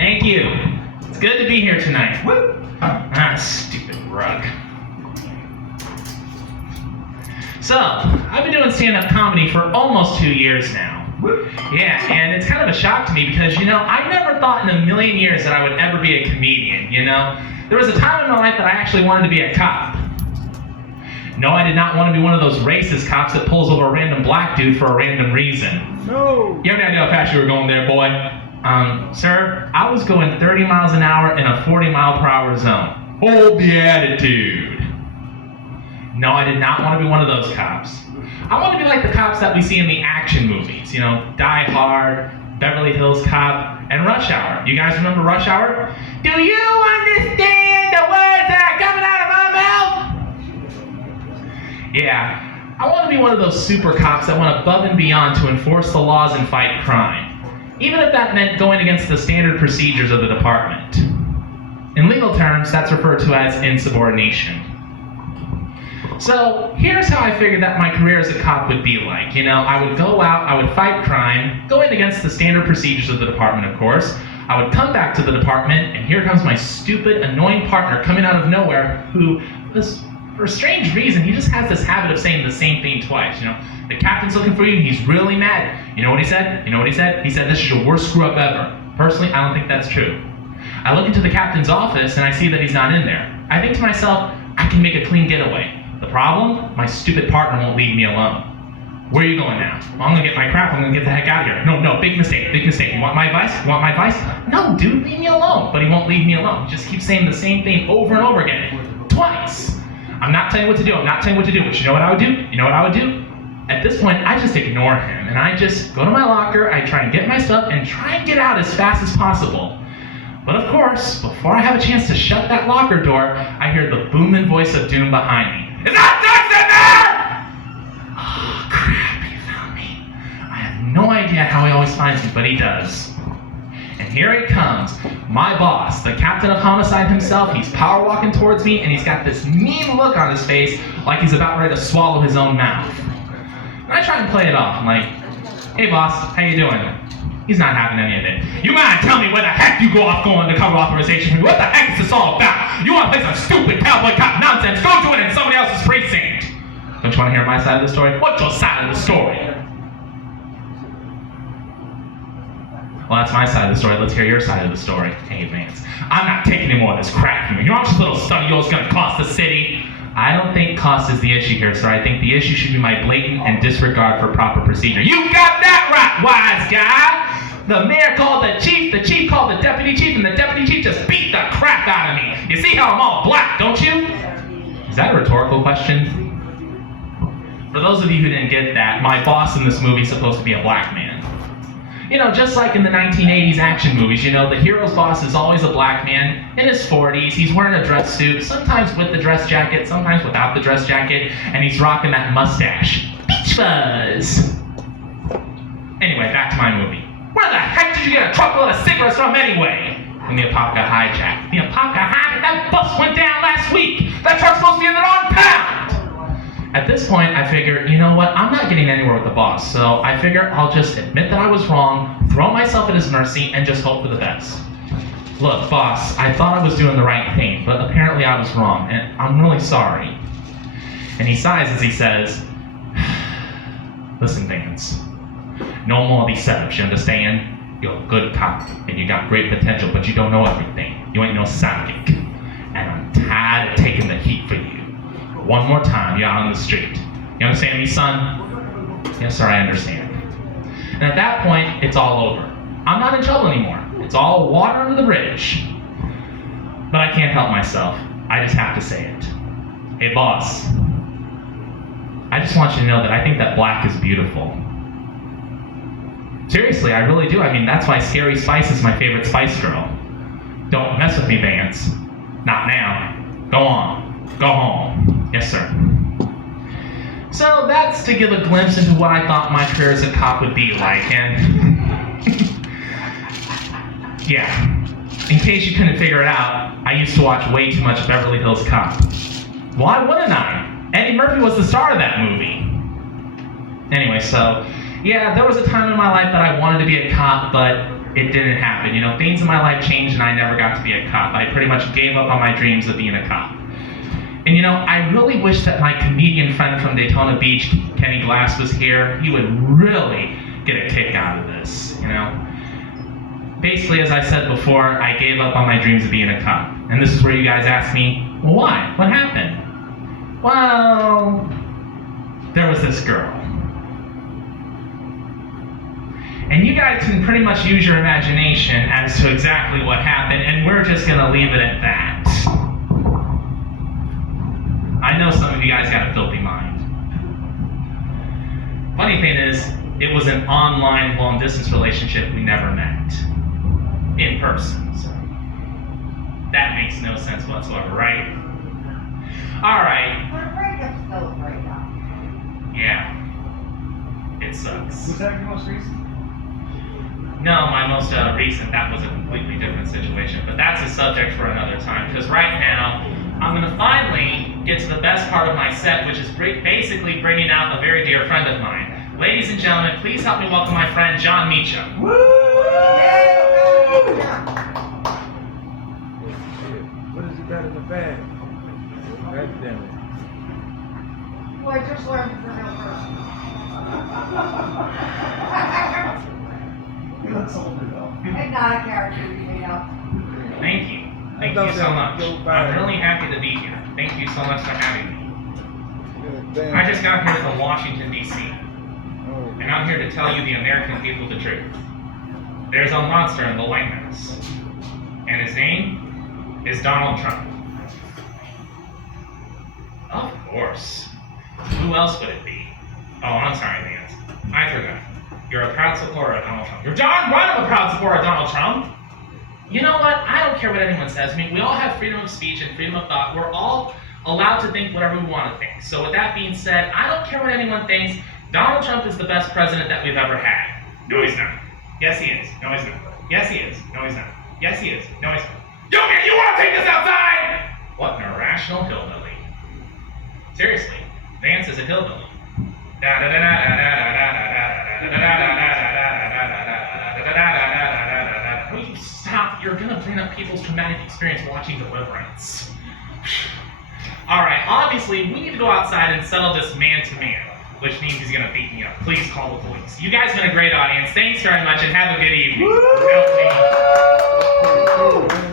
Thank you. It's good to be here tonight. Woo! Ah, stupid rug. So, I've been doing stand-up comedy for almost 2 years now. Yeah, and it's kind of a shock to me because, I never thought in a million years that I would ever be a comedian, There was a time in my life that I actually wanted to be a cop. No, I did not want to be one of those racist cops that pulls over a random black dude for a random reason. No! You have any idea how fast you were going there, boy? Sir, I was going 30 miles an hour in a 40-mile-per-hour zone. Hold the attitude. No, I did not want to be one of those cops. I want to be like the cops that we see in the action movies. Die Hard, Beverly Hills Cop, and Rush Hour. You guys remember Rush Hour? Do you understand the words that are coming out of my mouth? Yeah, I want to be one of those super cops that went above and beyond to enforce the laws and fight crime. Even if that meant going against the standard procedures of the department. In legal terms, that's referred to as insubordination. So, here's how I figured that my career as a cop would be like. I would go out, I would fight crime, going against the standard procedures of the department, of course. I would come back to the department, and here comes my stupid, annoying partner coming out of nowhere who, for a strange reason, he just has this habit of saying the same thing twice. The captain's looking for you, he's really mad. You know what he said? He said, this is your worst screw-up ever. Personally, I don't think that's true. I look into the captain's office, and I see that he's not in there. I think to myself, I can make a clean getaway. The problem? My stupid partner won't leave me alone. Where are you going now? Well, I'm gonna get my crap, I'm gonna get the heck out of here. No, big mistake. You want my advice? No, dude, leave me alone. But he won't leave me alone. He just keeps saying the same thing over and over again. Twice. I'm not telling you what to do, but you know what I would do? At this point, I just ignore him, and I just go to my locker, I try and get my stuff, and try and get out as fast as possible. But of course, before I have a chance to shut that locker door, I hear the booming voice of doom behind me. Is that Dykes in there? Oh, crap, he found me. I have no idea how he always finds me, but he does. And here he comes, my boss, the captain of homicide himself. He's power walking towards me, and he's got this mean look on his face like he's about ready to swallow his own mouth. And I try and play it off. I'm like, hey boss, how you doing? He's not having any of it. You mind tell me where the heck you go off going to cover authorization? What the heck is this all about? You want to play some stupid cowboy cop nonsense? Go do it in somebody else's precinct. Don't you want to hear my side of the story? What's your side of the story? Well, that's my side of the story. Let's hear your side of the story. Hey, Vance, I'm not taking any more of this crap from you. You know how much this little stunt of yours is going to cost the city? I don't think cost is the issue here, sir. I think the issue should be my blatant and disregard for proper procedure. You got that right, wise guy! The mayor called the chief called the deputy chief, and the deputy chief just beat the crap out of me. You see how I'm all black, don't you? Is that a rhetorical question? For those of you who didn't get that, my boss in this movie is supposed to be a black man. Just like in the 1980s action movies, the hero's boss is always a black man in his 40s. He's wearing a dress suit, sometimes with the dress jacket, sometimes without the dress jacket, and he's rocking that mustache. Beach fuzz! Anyway, back to my movie. Where the heck did you get a truckload of cigarettes from anyway? From the Apopka hijack. The Apopka hijack? That bus went down last week! That truck's supposed to be in the wrong pound! At this point, I figure, you know what, I'm not getting anywhere with the boss, so I figure I'll just admit that I was wrong, throw myself at his mercy, and just hope for the best. Look, boss, I thought I was doing the right thing, but apparently I was wrong, and I'm really sorry. And he sighs as he says, listen, Vance, no more of these setups, you understand? You're a good cop, and you got great potential, but you don't know everything. You ain't no psychic. And I'm tired of taking the heat for you. One more time, you're out on the street. You understand me, son? Yes, sir, I understand. And at that point, it's all over. I'm not in trouble anymore. It's all water under the bridge. But I can't help myself. I just have to say it. Hey, boss. I just want you to know that I think that black is beautiful. Seriously, I really do. I mean, that's why Scary Spice is my favorite Spice Girl. Don't mess with me, Vance. Not now. Go on. Go home. Yes, sir. So that's to give a glimpse into what I thought my career as a cop would be like, and yeah, in case you couldn't figure it out, I used to watch way too much Beverly Hills Cop. Why wouldn't I? Eddie Murphy was the star of that movie. Anyway, so yeah, there was a time in my life that I wanted to be a cop, but it didn't happen. You know, things in my life changed and I never got to be a cop. I pretty much gave up on my dreams of being a cop. And you know, I really wish that my comedian friend from Daytona Beach, Kenny Glass, was here. He would really get a kick out of this, you know. Basically, as I said before, I gave up on my dreams of being a cop. And this is where you guys ask me, well, why? What happened? Well, there was this girl. And you guys can pretty much use your imagination as to exactly what happened, and we're just gonna leave it at that. I know some of you guys got a filthy mind. Funny thing is, it was an online long-distance relationship. We never met in person, so that makes no sense whatsoever, right? All right. But a breakup's still a breakup. Yeah. It sucks. Was that your most recent? No, my most recent, that was a completely different situation, but that's a subject for another time, because right now, I'm going to finally get to the best part of my set, which is basically bringing out a very dear friend of mine. Ladies and gentlemen, please help me welcome my friend, John Meacham. Woo! Yeah. What has he got in the bag? God damn it. Boy, just learned from the real person. He looks older though. And not a character you made up. Thank you. Thank you so much. I'm really happy to be here. Thank you so much for having me. I just got here from Washington, D.C. And I'm here to tell you, the American people, the truth. There's a monster in the White House. And his name is Donald Trump. Of course. Who else would it be? Oh, I'm sorry, Vance. I forgot. You're a proud supporter of Donald Trump. You're darn right I'm a proud supporter of Donald Trump. You know what? I don't care what anyone says. I mean, we all have freedom of speech and freedom of thought. We're all allowed to think whatever we want to think. So with that being said, I don't care what anyone thinks. Donald Trump is the best president that we've ever had. No, he's not. Yes, he is. No, he's not. Yes, he is. No, he's not. Yes, he is. No, he's not. Yo, man, you want to take this outside? What an irrational hillbilly. Seriously, Vance is a hillbilly. Will you stop? You're gonna bring up people's traumatic experience watching Deliverance. Alright, obviously, we need to go outside and settle this man-to-man, which means he's gonna beat me up. Please call the police. You guys have been a great audience. Thanks very much and have a good evening. Help me.